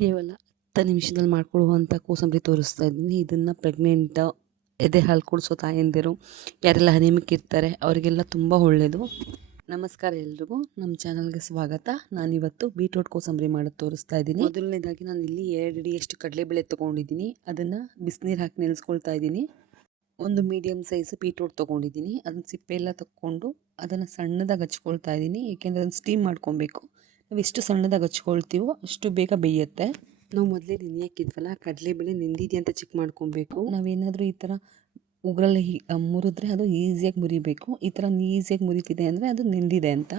ಕೇವಲ 10 ನಿಮಿಷದಲ್ಲಿ ಮಾಡ್ಕೊಳ್ಳುವಂಥ ಕೋಸಂಬರಿ ತೋರಿಸ್ತಾ ಇದ್ದೀನಿ. ಇದನ್ನು ಪ್ರೆಗ್ನೆಂಟ್, ಎದೆ ಹಾಲು ಕುಡಿಸೋ ತಾಯಂದಿರು, ಯಾರೆಲ್ಲ ಅನಿಮಿಕ್ ಇರ್ತಾರೆ ಅವರಿಗೆಲ್ಲ ತುಂಬ ಒಳ್ಳೆಯದು. ನಮಸ್ಕಾರ ಎಲ್ರಿಗೂ, ನಮ್ಮ ಚಾನಲ್ಗೆ ಸ್ವಾಗತ. ನಾನಿವತ್ತು ಬೀಟ್ರೋಟ್ ಕೋಸಂಬರಿ ಮಾಡೋದು ತೋರಿಸ್ತಾ ಇದ್ದೀನಿ. ಮೊದಲನೇದಾಗಿ ನಾನು ಇಲ್ಲಿ 2 ಹಿಡಿಯಷ್ಟು ಕಡಲೆಬೇಳೆ ತೊಗೊಂಡಿದ್ದೀನಿ. ಅದನ್ನು ಬಿಸಿನೀರು ಹಾಕಿ ನೆನೆಸ್ಕೊಳ್ತಾ ಇದ್ದೀನಿ. ಒಂದು ಮೀಡಿಯಮ್ ಸೈಜ್ ಬೀಟ್ರೋಟ್ ತೊಗೊಂಡಿದ್ದೀನಿ. ಅದನ್ನು ಸಿಪ್ಪೆ ಎಲ್ಲ ತಕ್ಕೊಂಡು ಅದನ್ನು ಸಣ್ಣದಾಗಿ ಹಚ್ಕೊಳ್ತಾ ಇದ್ದೀನಿ. ಏಕೆಂದರೆ ಅದನ್ನು ಸ್ಟೀಮ್ ಮಾಡ್ಕೊಬೇಕು. ನಾವು ಎಷ್ಟು ಸಣ್ಣದಾಗಿ ಹಚ್ಕೊಳ್ತೀವೋ ಅಷ್ಟು ಬೇಗ ಬೇಯುತ್ತೆ. ನಾವು ಮೊದಲೇ ನೆನೆಯಕ್ಕಿದ್ವಲ್ಲ, ಕಡಲೆಬೇಳೆ ನೆಂದಿದೆ ಅಂತ ಚೆಕ್ ಮಾಡ್ಕೊಬೇಕು. ನಾವೇನಾದರೂ ಈ ಥರ ಉಗುರಲ್ಲಿ ಮುರಿದ್ರೆ ಅದು ಈಸಿಯಾಗಿ ಮುರಿಬೇಕು. ಈ ಥರ ಈಸಿಯಾಗಿ ಮುರಿತಿದೆ ಅಂದರೆ ಅದು ನೆಂದಿದೆ ಅಂತ.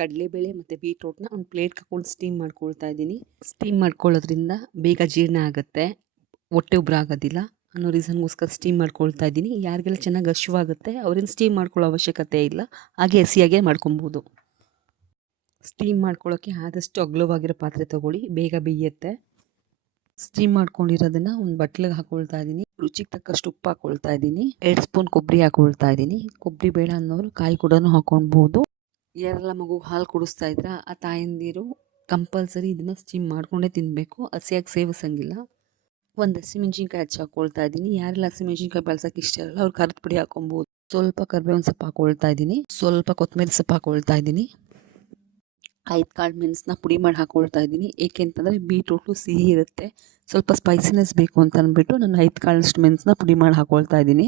ಕಡಲೆಬೇಳೆ ಮತ್ತು ಬೀಟ್ರೋಟ್ನ ಒಂದು ಪ್ಲೇಟ್ಗೆ ಹಾಕೊಂಡು ಸ್ಟೀಮ್ ಮಾಡ್ಕೊಳ್ತಾ ಇದ್ದೀನಿ. ಸ್ಟೀಮ್ ಮಾಡ್ಕೊಳ್ಳೋದ್ರಿಂದ ಬೇಗ ಜೀರ್ಣ ಆಗುತ್ತೆ, ಹೊಟ್ಟೆ ಉಬ್ರ ಆಗೋದಿಲ್ಲ ಅನ್ನೋ ರೀಸನ್ಗೋಸ್ಕರ ಸ್ಟೀಮ್ ಮಾಡ್ಕೊಳ್ತಾ ಇದ್ದೀನಿ. ಯಾರಿಗೆಲ್ಲ ಚೆನ್ನಾಗಿ ಹಶ್ವಾಗುತ್ತೆ ಅವ್ರೇನು ಸ್ಟೀಮ್ ಮಾಡ್ಕೊಳ್ಳೋ ಅವಶ್ಯಕತೆ ಇಲ್ಲ, ಹಾಗೆ ಹಸಿಯಾಗೇ ಮಾಡ್ಕೊಬೋದು. ಸ್ಟೀಮ್ ಮಾಡ್ಕೊಳ್ಳೋಕ್ಕೆ ಆದಷ್ಟು ಅಗಲವಾಗಿರೋ ಪಾತ್ರೆ ತೊಗೊಳ್ಳಿ, ಬೇಗ ಬೇಯುತ್ತೆ. ಸ್ಟೀಮ್ ಮಾಡ್ಕೊಂಡಿರೋದನ್ನು ಒಂದು ಬಟ್ಲಿಗೆ ಹಾಕೊಳ್ತಾ ಇದ್ದೀನಿ. ರುಚಿಗೆ ತಕ್ಕಷ್ಟು ಉಪ್ಪು ಹಾಕೊಳ್ತಾ ಇದ್ದೀನಿ. 2 ಸ್ಪೂನ್ ಕೊಬ್ಬರಿ ಹಾಕೊಳ್ತಾ ಇದ್ದೀನಿ. ಕೊಬ್ಬರಿ ಬೇಡ ಅನ್ನೋರು ಕಾಯಿ ಕೂಡ ಹಾಕೊಳ್ಬೋದು. ಯಾರೆಲ್ಲ ಮಗು ಹಾಲು ಕುಡಿಸ್ತಾ ಇದ್ರ ಆ ತಾಯಂದಿರು ಕಂಪಲ್ಸರಿ ಇದನ್ನು ಸ್ಟೀಮ್ ಮಾಡ್ಕೊಂಡೇ ತಿನ್ನಬೇಕು, ಹಸಿಯಾಗಿ ಸೇವಿಸಂಗಿಲ್ಲ. ಒಂದು ಹಸಿಮೆಣ್ಸಿನ್ಕಾಯಿ ಹಚ್ಚಿ ಹಾಕೊಳ್ತಾ ಇದ್ದೀನಿ. ಯಾರೆಲ್ಲ ಹಸಿಮೆಣ್ಸಿನ್ಕಾಯಿ ಬಳಸೋಕೆ ಇಷ್ಟ ಇರಲ್ಲ ಅವ್ರು ಖಾರದ ಪುಡಿ ಹಾಕೊಬೋದು. ಸ್ವಲ್ಪ ಕರಿಬೇವಿನ ಸೊಪ್ಪು ಹಾಕೊಳ್ತಾ ಇದ್ದೀನಿ. ಸ್ವಲ್ಪ ಕೊತ್ತಂಬರಿ ಸೊಪ್ಪು ಹಾಕೊಳ್ತಾ ಇದ್ದೀನಿ. 5 ಕಾಳು ಮೆಣಸನ್ನ ಪುಡಿ ಮಾಡಿ ಹಾಕೊಳ್ತಾ ಇದ್ದೀನಿ. ಏಕೆಂತಂದರೆ ಬೀಟ್ರೂಟು ಸಿಹಿ ಇರುತ್ತೆ, ಸ್ವಲ್ಪ ಸ್ಪೈಸಿನೆಸ್ ಬೇಕು ಅಂತ ಅಂದ್ಬಿಟ್ಟು ನಾನು 5 ಕಾಳಷ್ಟು ಮೆಣಸನ್ನ ಪುಡಿ ಮಾಡಿ ಹಾಕೊಳ್ತಾ ಇದ್ದೀನಿ.